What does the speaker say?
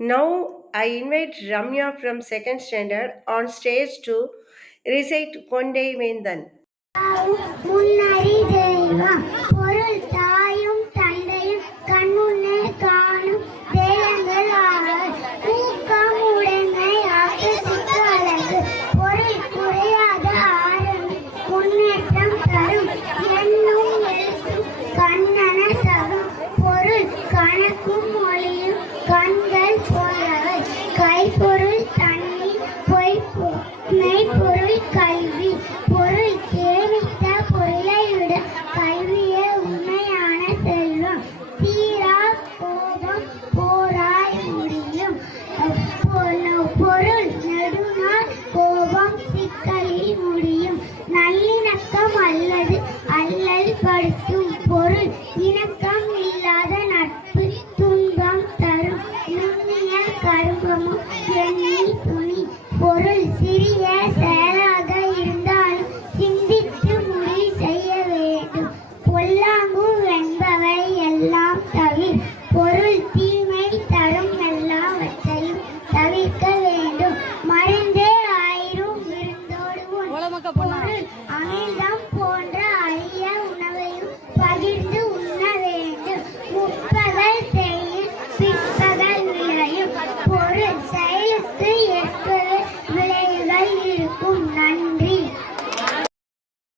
Now I invite Ramya from second standard on stage to recite Kondai Vendan. முன்னறி தெய்வம் பொருள் தாயும் தந்தையும் கண்முன்னே காணும் தெய்வங்கள் ஆவர் ஊக்கம் உடைமை ஆக்க சிக்கலங்கு பொருள் குறையாத ஆரம்பி முன்னேற்றம் தரும் என்னும் எழுத்தும் கண்ணன தரும் பொருள் கணக்கும் மொழியும் கண்கள் போலவை கைப்பொருள் தண்ணீர் மெய்ப்பொருள் கல்வி பொருள் சேமித்த பொருளை விட கல்வியே உண்மையான செல்வம் தீரா கோபம் போராய் முடியும் பொருள் நெடுநாள் கோபம் சிக்கலில் முடியும் நல்லிணக்கம் அல்லது அல்லல் படுத்தும் பொருள் இணக்கம் இல்லாத நட்பு துன்பம் தரும் நுண்ணிய கரும்பமும் எண்ணி துணி பொருள் சிறிய